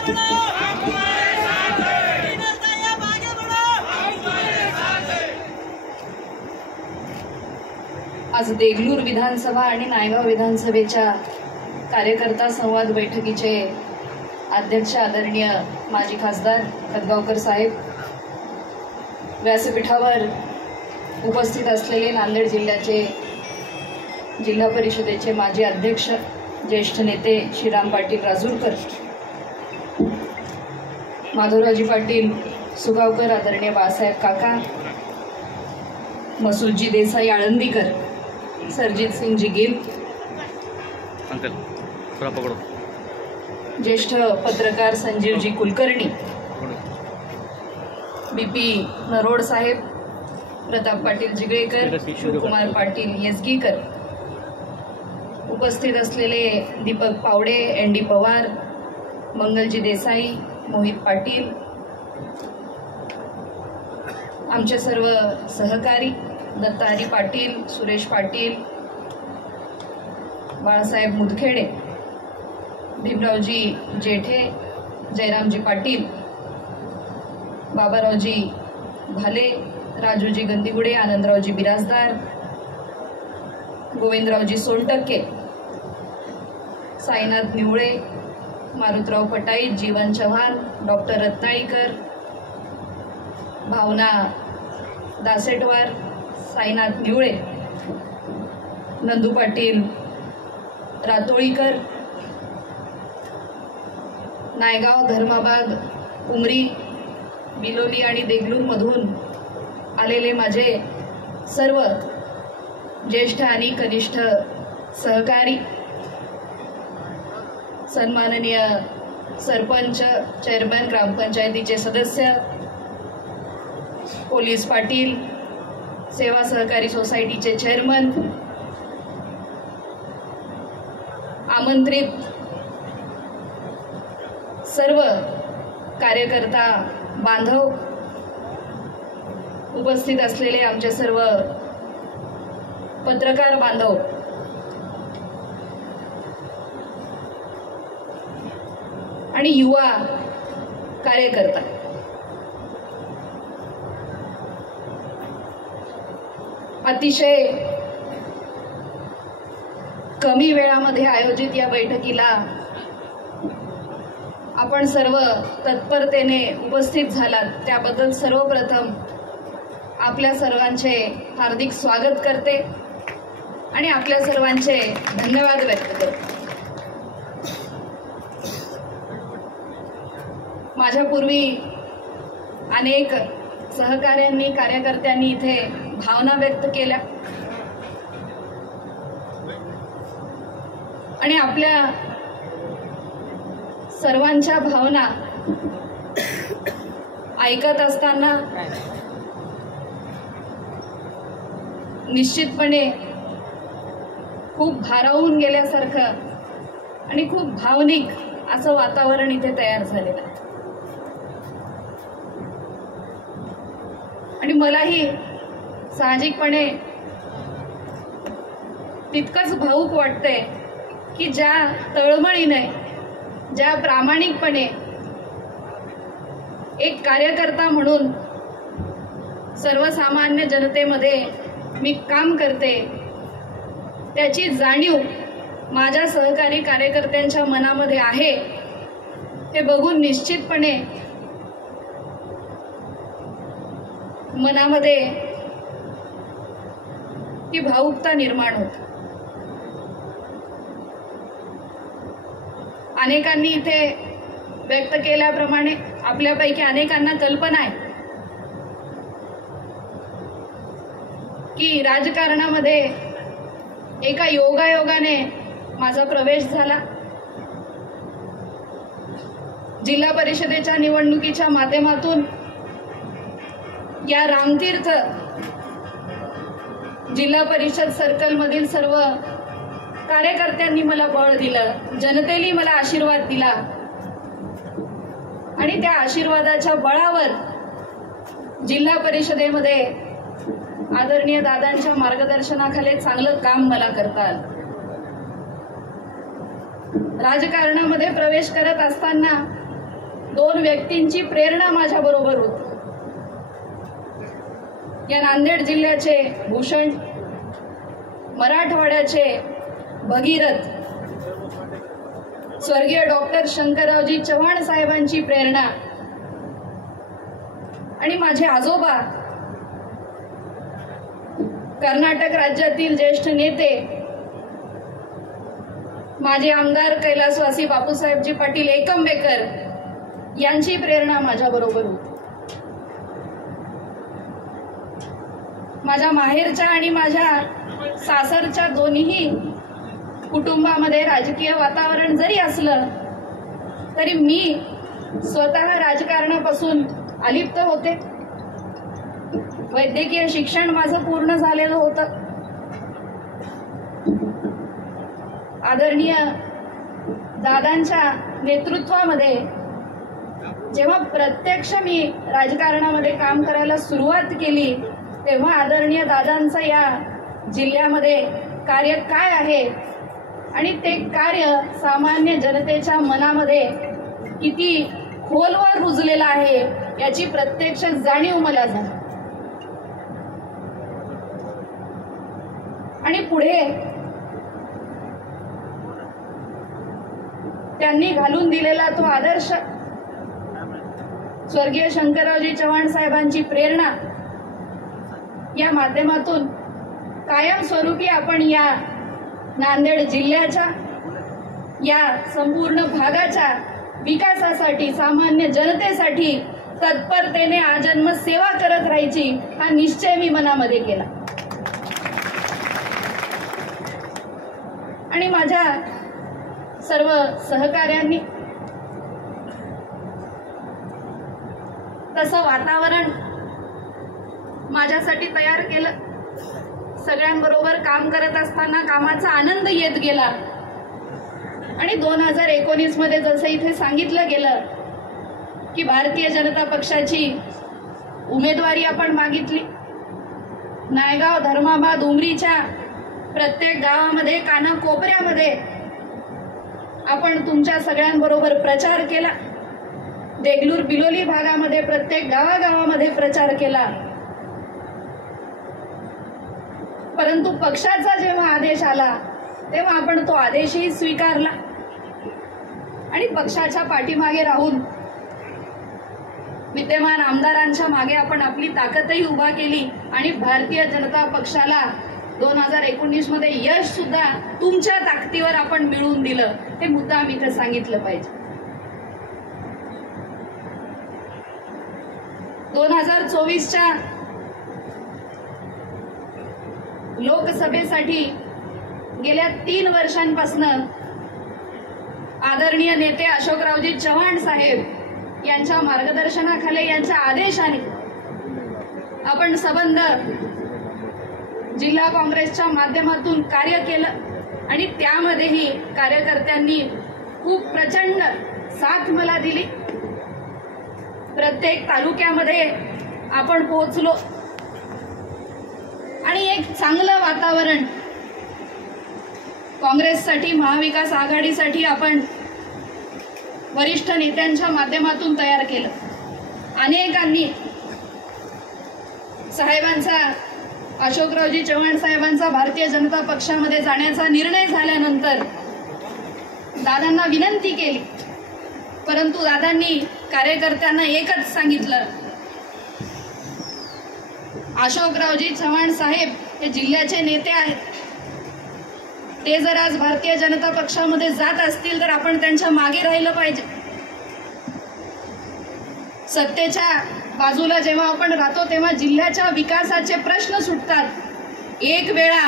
आज देगलूर विधानसभा आणि नायगाव विधानसभेच्या कार्यकर्ता संवाद बैठकीचे अध्यक्ष आदरणीय माजी खासदार खतगावकर साहेब, व्यासपीठावर उपस्थित असलेले नांदेड जिल्ह्याचे जिल्हा परिषदेचे माजी अध्यक्ष ज्येष्ठ नेते श्रीराम पाटील राजूरकर, माधवरावजी पाटील सुगावकर, आदरणीय बाळासाहेब काका, मसूदजी देसाई आळंदीकर, सरजीत सिंगजी गिल, अंकल थोड़ा पकड़ो, ज्येष्ठ पत्रकार संजीवजी कुलकर्णी, बीपी नरोड साहेब, प्रताप पाटील जिगळेकर, शिवकुमार पाटील येसगीकर, उपस्थित असलेले दीपक पावडे, एन डी पवार, मंगलजी देसाई, मोहित पाटील, आमचे सर्व सहकारी दत्ताहरी पाटील, सुरेश पाटील, बाळासाहेब मुदखेडे, भीमरावजी जेठे, जयरामजी पाटील, बाबारावजी भाले, राजूजी गंदीगुडे, आनंदरावजी बिराजदार, गोविंदरावजी सोनटक्के, साईनाथ निवळे, मारुतराव पटाईत, जीवन चव्हाण, डॉक्टर रत्नाळीकर, भावना दासेटवार, साईनाथ निवळे, नंदू पाटील रातोळीकर, नायगाव, धर्माबाद, उमरी, बिलोली आणि देगलूरमधून आलेले माझे सर्व ज्येष्ठ आणि कनिष्ठ सहकारी, सन्माननीय सरपंच, चेअरमन, ग्रामपंचायतीचे सदस्य, पोलीस पाटील, सेवा सहकारी सोसायटीचे चेअरमन, आमंत्रित सर्व कार्यकर्ता बांधव, उपस्थित असलेले आमचे सर्व पत्रकार बांधव, आणि युवा कार्यकर्ता, अतिशय कमी वेळामध्ये आयोजित या बैठकीला आपण सर्व तत्परतेने उपस्थित झालात त्याबद्दल सर्वप्रथम आपल्या सर्वांचे हार्दिक स्वागत करते आणि आपल्या सर्वांचे धन्यवाद व्यक्त करते. माझ्यापूर्वी अनेक सहकाऱ्यांनी, कार्यकर्त्यांनी इथे भावना व्यक्त केल्या आणि आपल्या सर्वांच्या भावना ऐकत असताना निश्चितपणे खूप भारावून गेल्यासारखं आणि खूप भावनिक असं वातावरण इथे तयार झालेलं आहे. आणि मलाही साहजिकपणे तितकंच भावूक वाटते की ज्या तळमळीने, ज्या प्रामाणिकपणे एक कार्यकर्ता म्हणून सर्वसामान्य जनतेमध्ये मी काम करते, त्याची जाणीव माझ्या सहकारी कार्यकर्त्यांच्या मनामध्ये आहे हे बघून निश्चितपणे मनामध्ये ती भावुकता निर्माण होते. अनेकांनी इथे व्यक्त केल्याप्रमाणे आपल्यापैकी अनेकांना कल्पना आहे की राजकारणामध्ये एका योगायोगाने माझा प्रवेश झाला. जिल्हा परिषदेच्या निवडणुकीच्या माध्यमातून या रामतीर्थ जिल्हा परिषद सर्कलमधील सर्व कार्यकर्त्यांनी मला बळ दिलं, जनतेने मला आशीर्वाद दिला आणि त्या आशीर्वादाच्या बळावर जिल्हा परिषदेमध्ये आदरणीय दादांच्या मार्गदर्शनाखाली चांगलं काम मला करता आलं. राजकारणामध्ये प्रवेश करत असताना दोन व्यक्तींची प्रेरणा माझ्या बरोबर होती. या नांदेड जिल्ह्याचे भूषण, मराठवाड्याचे भगीरथ स्वर्गीय डॉक्टर शंकररावजी चव्हाण साहेबांची प्रेरणा आणि माझे आजोबा कर्नाटक राज्यातील ज्येष्ठ नेते माजी आमदार कैलासवासी बापूसाहेबजी पाटील एकंबेकर यांची प्रेरणा माझ्या बरोबर होती. माझ्या माहेरच्या आणि माझ्या सासरच्या दोन्ही कुटुंबामध्ये राजकीय वातावरण जरी असलं तरी मी स्वतः राजकारणापासून अलिप्त होते. वैद्यकीय शिक्षण माझं पूर्ण झालेलं होतं. आदरणीय दादांच्या नेतृत्वामध्ये जेव्हा प्रत्यक्ष मी राजकारणामध्ये काम करायला सुरुवात केली तेव्हा आदरणीय दादांचं या जिल्ह्यामध्ये कार्य काय आहे आणि ते कार्य सामान्य जनतेच्या मनामध्ये किती खोलवर रुजलेलं आहे याची प्रत्यक्ष जाणीव मला झाली. आणि पुढे त्यांनी घालून दिलेला तो आदर्श, स्वर्गीय शंकररावजी चव्हाण साहेबांची प्रेरणा या माध्यमातून कायमस्वरूपी आपण या नांदेड जिल्ह्याच्या, या संपूर्ण भागाच्या विकासासाठी, सामान्य जनतेसाठी तत्परतेने आजन्म सेवा करत राहायची हा निश्चय मी मनामध्ये केला. आणि माझ्या सर्व सहकार्यांनी तसं वातावरण माझ्यासाठी तयार केलं. सगळ्यांबरोबर काम करत असताना कामाचा आनंद येत गेला. आणि 2019 मध्ये जसं इथे सांगितलं गेलं की भारतीय जनता पक्षाची उमेदवारी आपण मागितली. नायगाव, धर्माबाद, उमरीच्या प्रत्येक गावामध्ये, कानाकोपऱ्यामध्ये आपण तुमच्या सगळ्यांबरोबर प्रचार केला. देगलूर, बिलोली भागामध्ये प्रत्येक गावागावामध्ये प्रचार केला. परंतु पक्षाचा जेव्हा आदेश आला तेव्हा आपण तो आदेशही स्वीकारला आणि पक्षाच्या पाठीमागे राहून विद्यमान आमदारांच्या मागे आपण आपली ताकदही उभा केली आणि भारतीय जनता पक्षाला 2019 मध्ये यश सुद्धा तुमच्या ताकदीवर आपण मिळवून दिलं. हे मुद्दाम इथे सांगितलं पाहिजे. 2024च्या लोकसभेसाठी गेल्या 3 वर्षांपासून आदरणीय नेते अशोकरावजी चव्हाण साहेब यांच्या मार्गदर्शनाखाली, यांच्या आदेशाने आपण सबंध जिल्हा काँग्रेसच्या माध्यमातून कार्य केलं आणि त्यामध्येही कार्यकर्त्यांनी खूप प्रचंड साथ मला दिली. प्रत्येक तालुक्यामध्ये आपण पोहोचलो आणि एक चांगलं वातावरण काँग्रेससाठी, महाविकास आघाडीसाठी आपण वरिष्ठ नेत्यांच्या माध्यमातून तयार केलं. अनेकांनी साहेबांचा, अशोकरावजी चव्हाण साहेबांचा भारतीय जनता पक्षामध्ये जाण्याचा निर्णय झाल्यानंतर दादांना विनंती केली. परंतु दादांनी कार्यकर्त्यांना एकच सांगितलं, अशोकरावजी चव्हाण साहेब हे जिल्ह्याचे नेते आहेत. ते जर आज भारतीय जनता पक्षामध्ये जात असतील तर आपण त्यांच्या मागे राहिलं पाहिजे. सत्तेच्या बाजूला जेव्हा आपण राहतो तेव्हा जिल्ह्याच्या विकासाचे प्रश्न सुटतात. एक वेळा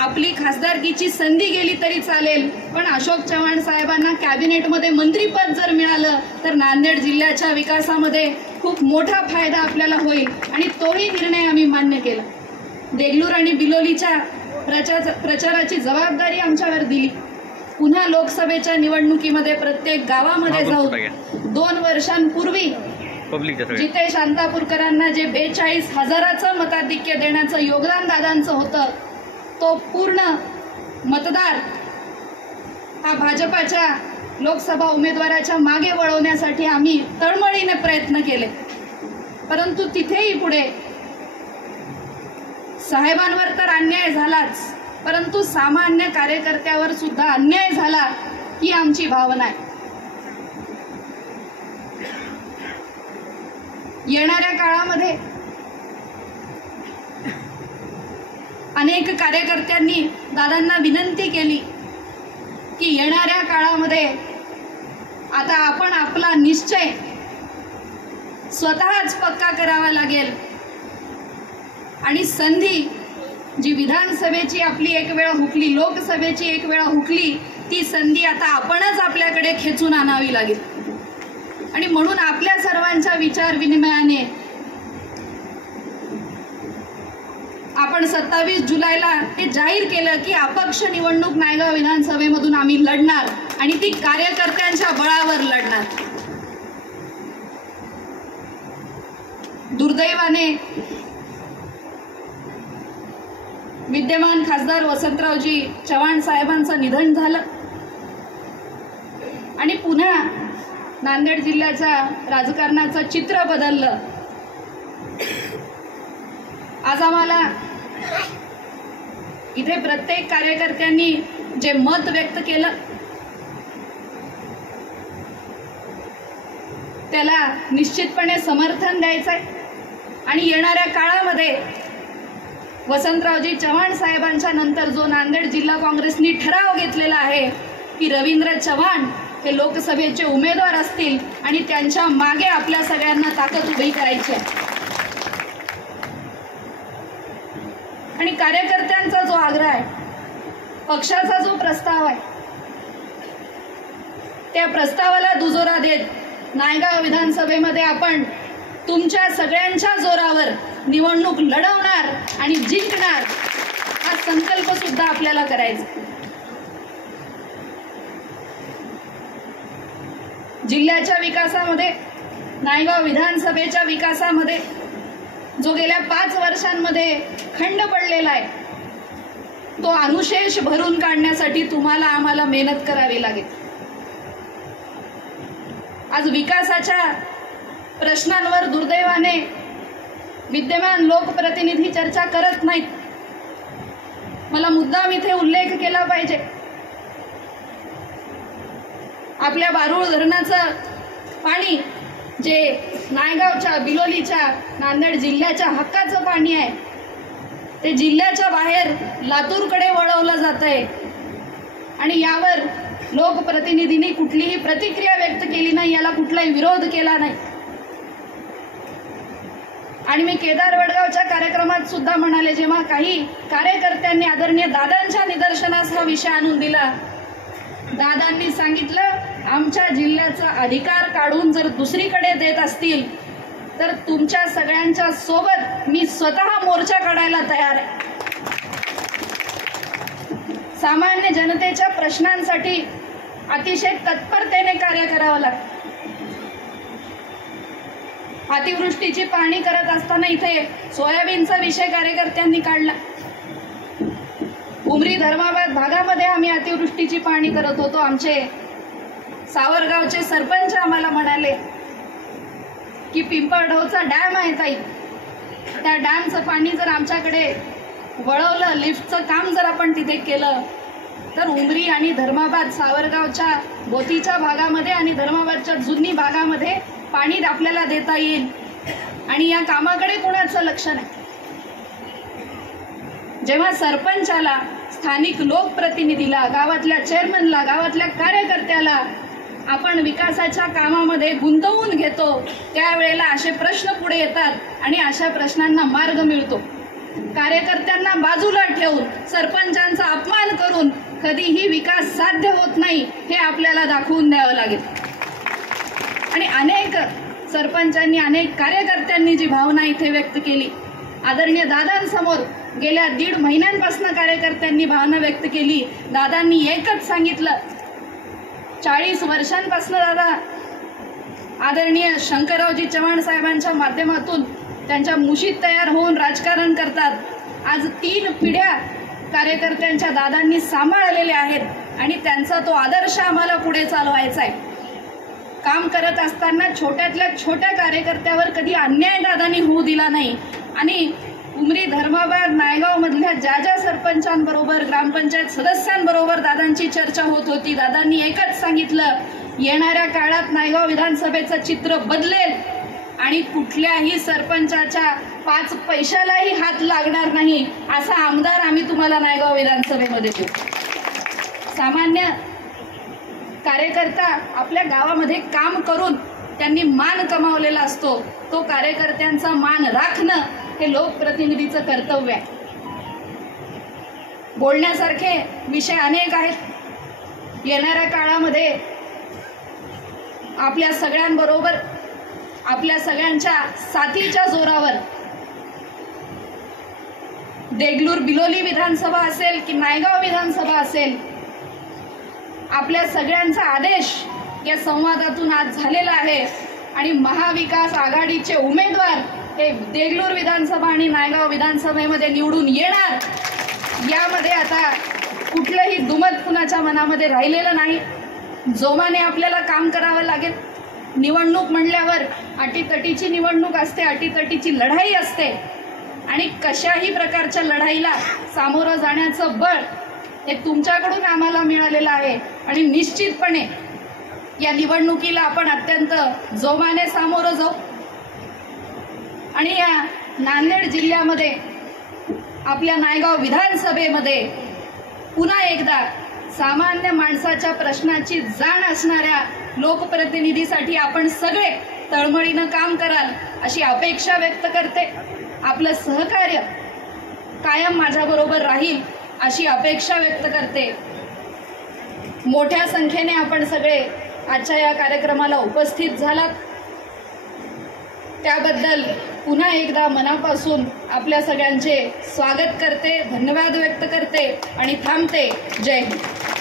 आपली खासदारकीची संधी गेली तरी चालेल, पण अशोक चव्हाण साहेबांना कॅबिनेटमध्ये मंत्रीपद जर मिळालं तर नांदेड जिल्ह्याच्या विकासामध्ये खूप मोठा फायदा आपल्याला होईल आणि तोही निर्णय आम्ही मान्य केला. देगलूर आणि बिलोलीच्या प्रचाराची जबाबदारी आमच्यावर दिली. पुन्हा लोकसभेच्या निवडणुकीमध्ये प्रत्येक गावामध्ये जाऊन 2 वर्षांपूर्वी जिथे शांतापूरकरांना जे 42,000चं मताधिक्य देण्याचं योगदान दादांचं होतं, तो पूर्ण मतदार हा भाजपाच्या लोकसभा उमेदवाराच्या मागे वळवण्यासाठी आम्ही तळमळीने प्रयत्न केले, परंतु तिथेही पुढे साहेबांवर तर अन्याय झालाच, परंतु सामान्य कार्यकर्त्यावर सुद्धा अन्याय झाला ही आमची भावना आहे. येणाऱ्या काळामध्ये अनेक कार्यकर्त्यांनी दादांना विनंती केली की येणाऱ्या काळामध्ये आता आपण आपला निश्चय स्वतःच पक्का करावा लागेल आणि संधी जी विधानसभेची आपली एक वेळा हुकली, लोकसभेची एक वेळा हुकली, ती संधी आता आपणच आपल्याकडे खेचून आणावी लागेल. आणि म्हणून आपल्या सर्वांच्या विचार विनिमयाने आपण 27 जुलैला हे जाहीर केलं की अपक्ष निवडणूक नायगाव विधानसभेमधून आम्ही लढणार आणि ती कार्यकर्त्यांच्या बळावर लढणार. दुर्दैवाने विद्यमान खासदार वसंतरावजी चव्हाण साहेबांचं निधन झालं आणि पुन्हा नांदेड जिल्ह्याच्या राजकारणाचं चित्र बदललं. आज आम्हाला इथे प्रत्येक कार्यकर्त्यांनी जे मत व्यक्त केलं त्याला निश्चितपणे समर्थन द्यायचंय आणि येणाऱ्या काळामध्ये वसंतरावजी चव्हाण साहेबांच्या नंतर जो नांदेड जिल्हा काँग्रेसनी ठराव घेतलेला आहे की रवींद्र चव्हाण हे लोकसभेचे उमेदवार असतील आणि त्यांच्या मागे आपल्या सगळ्यांना ताकद उभी करायची आहे. आणि कार्यकर्त्यांचा जो आग्रह आहे, पक्षाचा जो प्रस्ताव आहे, त्या प्रस्तावाला दुजोरा देत नायगाव विधानसभेमध्ये आपण तुमच्या सगळ्यांच्या जोरावर निवडणूक लढवणार आणि जिंकणार हा संकल्प सुद्धा आपल्याला करायचा. जिल्ह्याच्या विकासामध्ये, नायगाव विधानसभेच्या विकासामध्ये जो गेल्या 5 वर्षांमध्ये खंड पडलेला आहे तो अनुशेष भरून काढण्यासाठी तुम्हाला आम्हाला मेहनत करावी लागेल. आज विकासाच्या प्रश्नांवर दुर्दैवाने विद्यमान लोकप्रतिनिधी चर्चा करत नाहीत. मला मुद्दाम इथे उल्लेख केला पाहिजे. आपल्या बारूळ धरणाचं पाणी जे नायगावच्या, बिलोलीच्या, नांदेड जिल्ह्याच्या हक्काचं पाणी आहे ते जिल्ह्याच्या बाहेर लातूरकडे वळवलं जातंय आणि यावर लोकप्रतिनिधींनी कुठलीही प्रतिक्रिया व्यक्त केली नाही, याला कुठलाही विरोध केला नाही. आणि मी केदार वडगावच्या कार्यक्रमात सुद्धा म्हणाले, जेव्हा काही कार्यकर्त्यांनी आदरणीय दादांच्या निदर्शनास हा विषय आणून दिला, दादांनी सांगितलं आमच्या जिल्ह्याचा अधिकार काढून जर दुसरीकडे देत असतील तर तुमच्या सगळ्यांच्या सोबत मी स्वतः मोर्चा काढायला तयार आहे. सामान्य जनतेच्या प्रश्नांसाठी अतिशय तत्परतेने कार्य करावं लागतं. अतिवृष्टीची पाहणी करत असताना इथे सोयाबीनचा विषय कार्यकर्त्यांनी काढला. उमरी धर्माबाद भागामध्ये आम्ही अतिवृष्टीची पाहणी करत होतो. आमचे सावरगावचे सरपंच आम्हाला म्हणाले की पिंपळढवचा डॅम आहे ताई, त्या डॅमचं पाणी जर आमच्याकडे वळवलं, लिफ्टचं काम जर आपण तिथे केलं तर उमरी आणि धर्माबाद, सावरगावच्या बोतीच्या भागामध्ये आणि धर्माबादच्या जुनी भागामध्ये पाणी आपल्याला देता येईल. आणि या कामाकडे कोणाचं लक्ष नाही. जेव्हा सरपंचाला, स्थानिक लोकप्रतिनिधीला, गावातल्या चेअरमनला, गावातल्या कार्यकर्त्याला आपण विकासाच्या कामामध्ये गुंतवून घेतो त्यावेळेला असे प्रश्न पुढे येतात आणि अशा प्रश्नांना मार्ग मिळतो. कार्यकर्त्यांना बाजूला ठेवून, सरपंचांचा अपमान करून कधीही विकास साध्य होत नाही हे आपल्याला दाखवून द्यावं लागेल. आणि अनेक सरपंचांनी, अनेक कार्यकर्त्यांनी जी भावना इथे व्यक्त केली, आदरणीय दादांसमोर गेल्या 1.5 महिन्यांपासून कार्यकर्त्यांनी भावना व्यक्त केली. दादांनी एकच सांगितलं, 40 वर्षांपासून दादा आदरणीय शंकररावजी चव्हाण साहेबांच्या माध्यमातून त्यांच्या मुशीत तयार होऊन राजकारण करतात. आज 3 पिढ्या कार्यकर्त्यांच्या दादांनी सांभाळलेल्या आहेत. आणि त्यांचा तो आदर्श आम्हाला पुढे चालवायचा आहे. काम करत असताना छोट्यातल्या छोट्या कार्यकर्त्यावर कधी अन्याय दादांनी होऊ दिला नाही. आणि उमरी, धर्माबाद, नायगाव मधल्या ज्या सरपंचांबरोबर, ग्रामपंचायत सदस्यांबरोबर दादांची चर्चा होत होती, दादांनी एकच सांगितलं, येणाऱ्या काळात नायगाव विधानसभेचं चित्र बदलेल आणि कुठल्याही सरपंचाच्या 5 पैशालाही हात लागणार नाही असा आमदार आम्ही तुम्हाला नायगाव विधानसभेमध्ये देऊ. सामान्य कार्यकर्ता आपल्या गावामध्ये काम करून त्यांनी मान कमावलेला असतो. तो कार्यकर्त्यांचा मान राखणं हे लोकप्रतिनिधीचं कर्तव्य आहे. बोलण्यासारखे विषय अनेक आहेत. येणाऱ्या काळामध्ये आपल्या सगळ्यांबरोबर, आपल्या सगळ्यांच्या साथीच्या जोरावर देगलूर बिलोली विधानसभा असेल की नायगाव विधानसभा असेल, आपल्या सगळ्यांचा आदेश या संवादातून आज झालेला आहे. आणि महाविकास आघाडीचे उमेदवार हे देगलूर विधानसभा आणि नायगाव विधानसभेमध्ये निवडून येणार. यामध्ये आता कुठलंही दुमत कुणाच्या मनामध्ये राहिलेलं नाही. जोमाने आपल्याला काम करावं लागेल. निवडणूक म्हणल्यावर अटीतटीची निवडणूक असते, अटीतटीची लढाई असते आणि कशाही प्रकारच्या लढाईला सामोरं जाण्याचं बळ हे तुमच्याकडून आम्हाला मिळालेलं आहे. आणि निश्चितपणे या निवडणुकीला आपण अत्यंत जोमाने सामोरं जाऊ. आणि या नांदेड जिल्ह्यामध्ये आपल्या नायगाव विधानसभेमध्ये पुन्हा एकदा सामान्य माणसाच्या प्रश्नाची जाण असणाऱ्या लोकप्रतिनिधीसाठी आपण सगळे तळमळीनं काम कराल अशी अपेक्षा व्यक्त करते. आपलं सहकार्य कायम माझ्याबरोबर राहील अशी अपेक्षा व्यक्त करते. मोठ्या संख्येने आपण सगळे आजच्या या कार्यक्रमाला उपस्थित झालात त्याबद्दल पुन्हा एकदा मनापासून आपल्या सगळ्यांचे स्वागत करते, धन्यवाद व्यक्त करते आणि थांबते. जय हिंद.